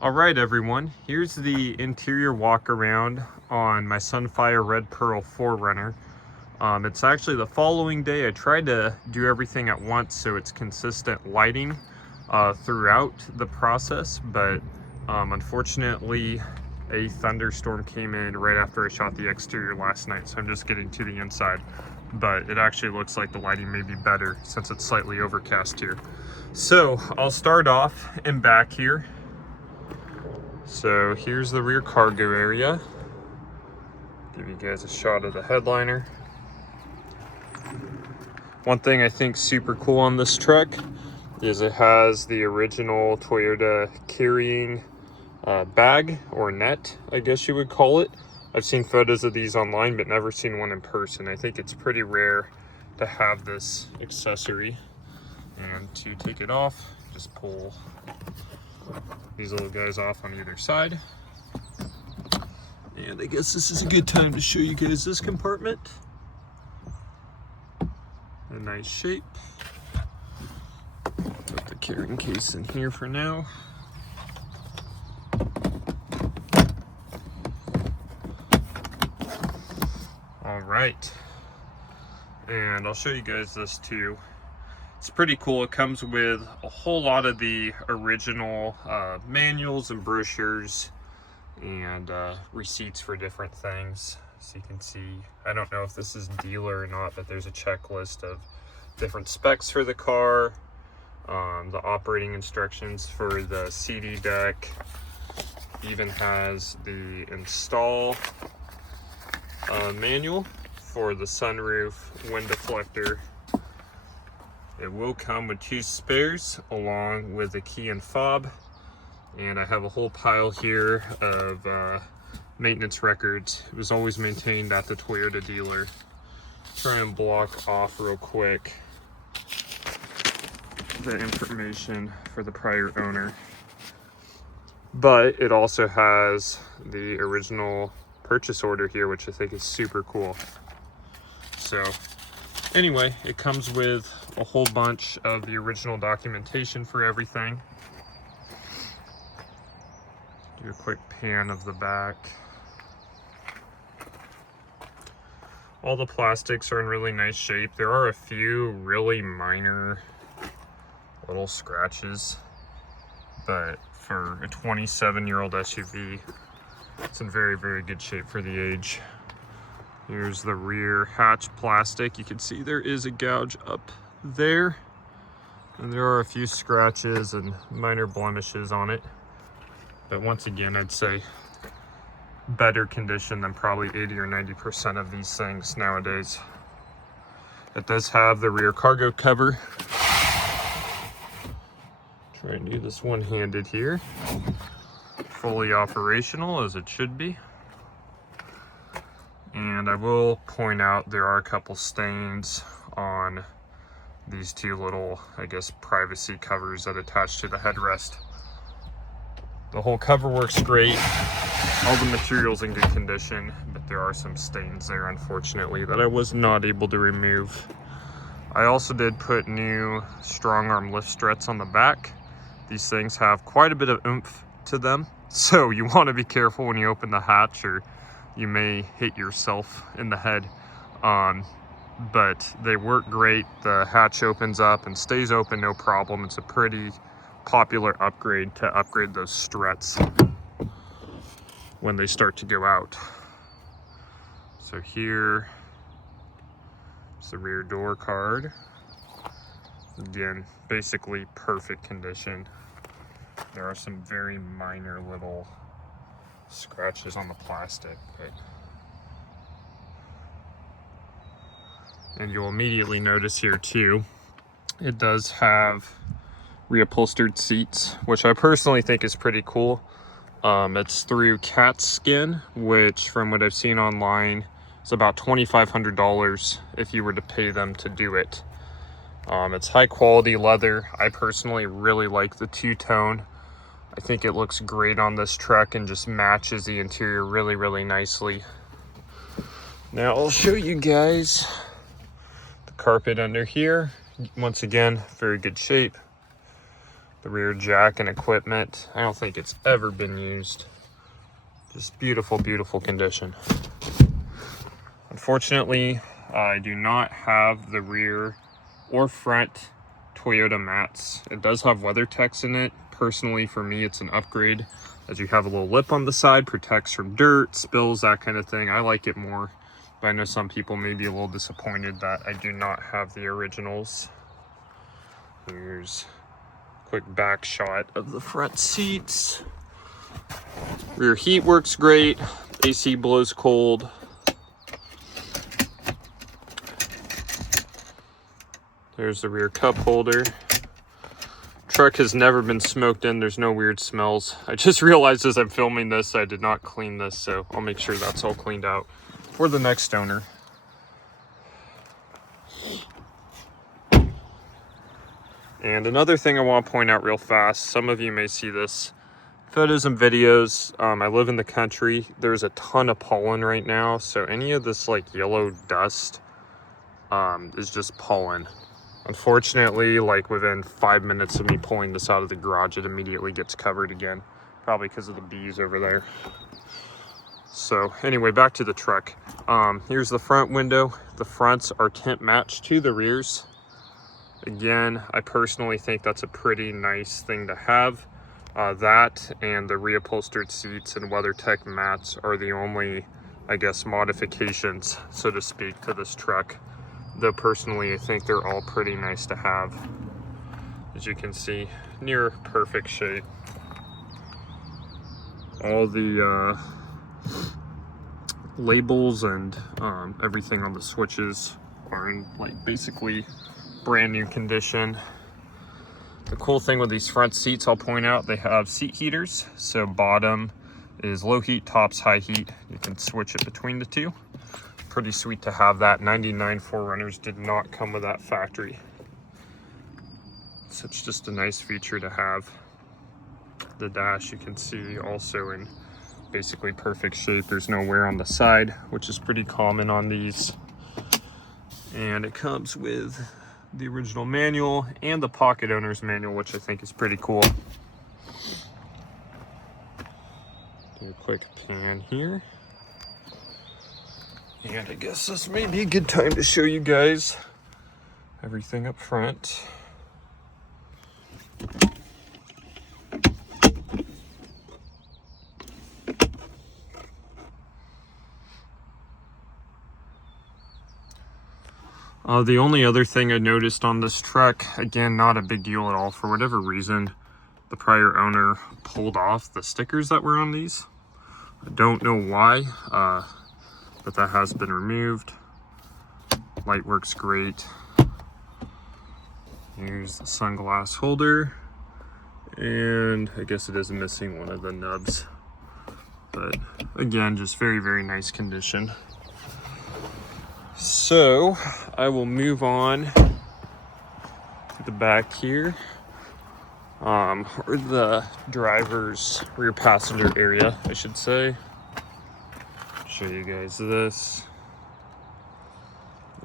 All right, everyone, here's the interior walk around on my Sunfire Red Pearl 4Runner. It's actually the following day. I tried to do everything at once so it's consistent lighting throughout the process, but unfortunately a thunderstorm came in right after I shot the exterior last night, so I'm just getting to the inside. But it actually looks like the lighting may be better since it's slightly overcast here. So I'll start off in back here. So here's the rear cargo area. Give you guys a shot of the headliner. One thing I think super cool on this truck is it has the original Toyota carrying bag or net, I guess you would call it. I've seen photos of these online but never seen one in person. I think it's pretty rare to have this accessory. And to take it off, just pull these little guys off on either side. And I guess this is a good time to show you guys this compartment. A nice shape. Put the carrying case in here for now. All right. And I'll show you guys this too. It's pretty cool. It comes with a whole lot of the original manuals and brochures and receipts for different things. So you can see, I don't know if this is dealer or not, but there's a checklist of different specs for the car, the operating instructions for the CD deck, even has the install manual for the sunroof, wind deflector. It will come with 2 spares along with a key and fob. And I have a whole pile here of maintenance records. It was always maintained at the Toyota dealer. Try and block off real quick the information for the prior owner. But it also has the original purchase order here, which I think is super cool. So anyway, it comes with a whole bunch of the original documentation for everything. Do a quick pan of the back. All the plastics are in really nice shape. There are a few really minor little scratches, but for a 27-year-old SUV, it's in very, very good shape for the age. Here's the rear hatch plastic. You can see there is a gouge up there, and there are a few scratches and minor blemishes on it. But once again, I'd say better condition than probably 80 or 90% of these things nowadays. It does have the rear cargo cover. Try and do this one-handed here. Fully operational as it should be. And I will point out there are a couple stains on these 2 little, I guess, privacy covers that attach to the headrest. The whole cover works great. All the material's in good condition, but there are some stains there, unfortunately, that I was not able to remove. I also did put new strong arm lift struts on the back. These things have quite a bit of oomph to them, so you want to be careful when you open the hatch or you may hit yourself in the head. But they work great. The hatch opens up and stays open, no problem. It's a pretty popular upgrade to upgrade those struts when they start to go out. So here is the rear door card. Again, basically perfect condition. There are some very minor little scratches on the plastic, and you'll immediately notice here too, it does have reupholstered seats, which I personally think is pretty cool. It's through cat skin, which from what I've seen online is about $2,500 if you were to pay them to do it. It's high quality leather. I personally really like the two-tone. I think it looks great on this truck and just matches the interior really, really nicely. Now I'll show you guys the carpet under here. Once again, very good shape. The rear jack and equipment, I don't think it's ever been used. Just beautiful, beautiful condition. Unfortunately, I do not have the rear or front Toyota mats. It does have WeatherTechs in it. Personally, for me, it's an upgrade, as you have a little lip on the side, protects from dirt, spills, that kind of thing. I like it more, but I know some people may be a little disappointed that I do not have the originals. Here's a quick back shot of the front seats. Rear heat works great. AC blows cold. There's the rear cup holder. Truck has never been smoked in. There's no weird smells. I just realized as I'm filming this, I did not clean this, so I'll make sure that's all cleaned out for the next owner. And another thing I want to point out real fast, some of you may see this photos and videos. I live in the country. There's a ton of pollen right now, so any of this like yellow dust is just pollen. Unfortunately, like within 5 minutes of me pulling this out of the garage, it immediately gets covered again, probably because of the bees over there. So anyway, back to the truck. Here's the front window. The fronts are tint matched to the rears. Again, I personally think that's a pretty nice thing to have. That and the reupholstered seats and WeatherTech mats are the only, I guess, modifications, so to speak, to this truck. Though personally, I think they're all pretty nice to have. As you can see, near perfect shape. All the labels and everything on the switches are in like basically brand new condition. The cool thing with these front seats, I'll point out, they have seat heaters. So bottom is low heat, top's high heat. You can switch it between the two. Pretty sweet to have that. 99 4Runners did not come with that factory. So it's just a nice feature to have. The dash, you can see, also in basically perfect shape. There's no wear on the side, which is pretty common on these. And it comes with the original manual and the pocket owner's manual, which I think is pretty cool. Do a quick pan here. And I guess this may be a good time to show you guys everything up front. The only other thing I noticed on this truck, again, not a big deal at all, for whatever reason, the prior owner pulled off the stickers that were on these. I don't know why, but that has been removed. Light works great. Here's the sunglass holder, and I guess it is missing one of the nubs. But again, just very, very nice condition. So I will move on to the back here, or the driver's rear passenger area, I should say. Show you guys this.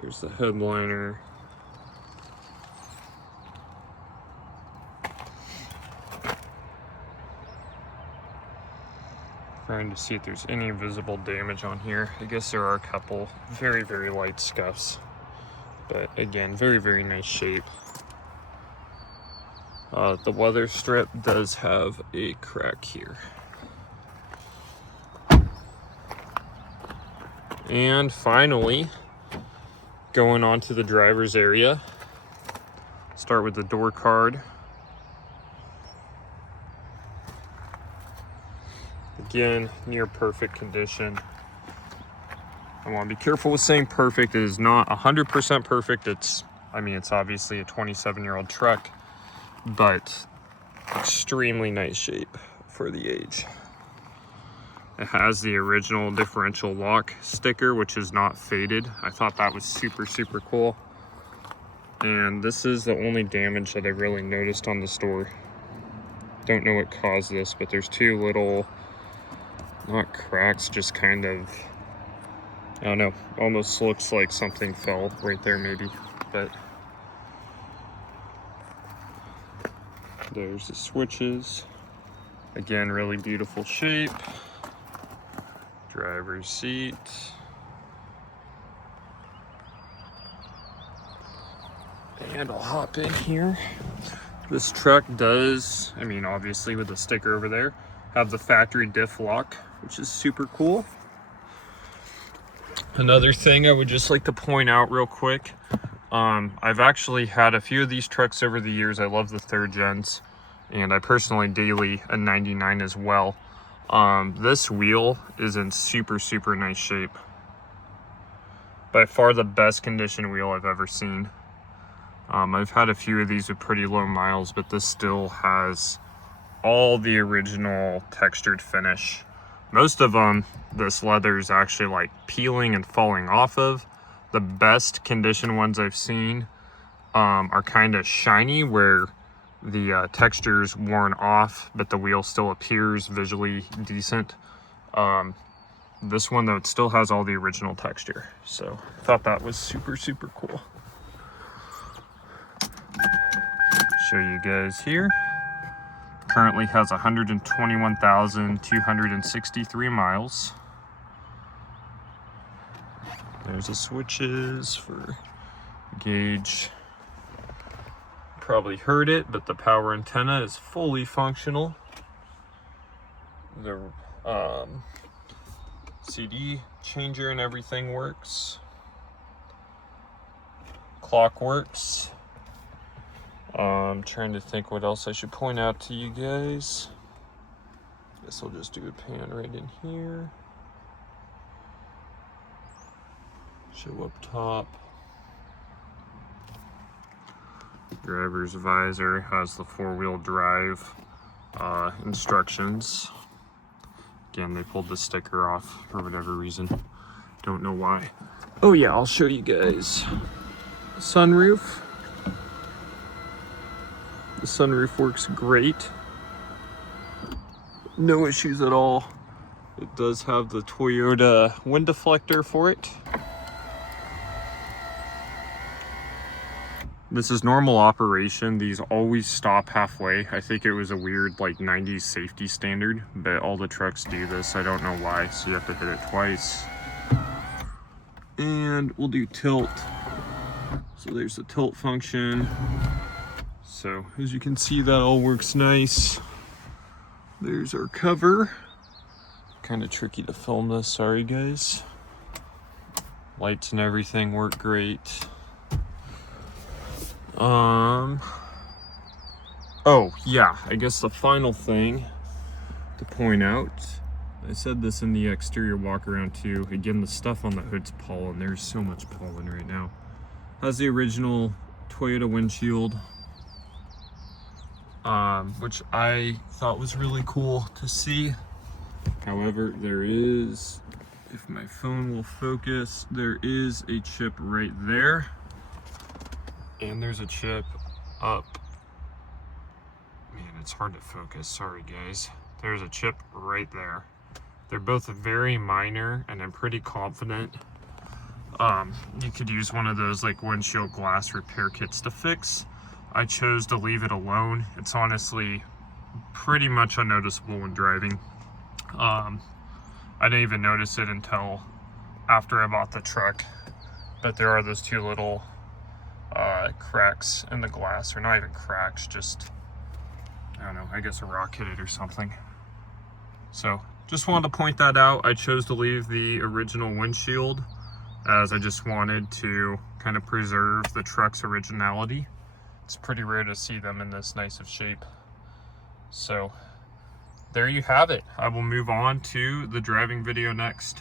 There's the headliner. Trying to see if there's any visible damage on here. I guess there are a couple very, very light scuffs, but again, very, very nice shape. The weather strip does have a crack here. And finally, going on to the driver's area. Start with the door card. Again, near perfect condition. I want to be careful with saying perfect. It is not 100% perfect. It's obviously a 27-year-old truck, but extremely nice shape for the age. It has the original differential lock sticker, which is not faded. I thought that was super, super cool. And this is the only damage that I really noticed on the store. Don't know what caused this, but there's two little, not cracks, just kind of, I don't know, almost looks like something fell right there maybe, but There's the switches. Again, really beautiful shape. Driver's seat. And I'll hop in here. This truck does, I mean, obviously with the sticker over there, have the factory diff lock, which is super cool. Another thing I would just like to point out real quick, I've actually had a few of these trucks over the years. I love the 3rd gens, and I personally daily a 99 as well. This wheel is in super nice shape. By far the best condition wheel I've ever seen. I've had a few of these with pretty low miles, but this still has all the original textured finish. Most of them, this leather is actually like peeling and falling off of. The best condition ones I've seen are kind of shiny, where the texture's worn off, but the wheel still appears visually decent. This one though, it still has all the original texture. So I thought that was super cool. Show you guys here. Currently has 121,263 miles. There's the switches for gauge. Probably heard it, but the power antenna is fully functional. The CD changer and everything works. Clock works. I'm trying to think what else I should point out to you guys. Guess I'll just do a pan right in here. Show up top. Driver's visor has the 4-wheel drive instructions. Again, they pulled the sticker off for whatever reason. Don't know why. Oh yeah, I'll show you guys. Sunroof. The sunroof works great. No issues at all. It does have the Toyota wind deflector for it. This is normal operation. These always stop halfway. I think it was a weird like 90s safety standard, but all the trucks do this. I don't know why, so you have to hit it twice. And we'll do tilt. So there's the tilt function. So as you can see, that all works nice. There's our cover. Kind of tricky to film this, sorry guys. Lights and everything work great. Oh yeah, I guess the final thing to point out, I said this in the exterior walk around too. Again, the stuff on the hood's pollen. There's so much pollen right now. Has the original Toyota windshield, which I thought was really cool to see. However, there is, if my phone will focus, there is a chip right there. And there's a chip up. Man, it's hard to focus, sorry guys. There's a chip right there. They're both very minor, and I'm pretty confident you could use one of those like windshield glass repair kits to fix. I chose to leave it alone. It's honestly pretty much unnoticeable when driving. I didn't even notice it until after I bought the truck, but there are those two little cracks in the glass, or not even cracks, just, I don't know, I guess a rock hit it or something. So just wanted to point that out. I chose to leave the original windshield as I just wanted to kind of preserve the truck's originality. It's pretty rare to see them in this nice of shape. So there you have it. I will move on to the driving video next.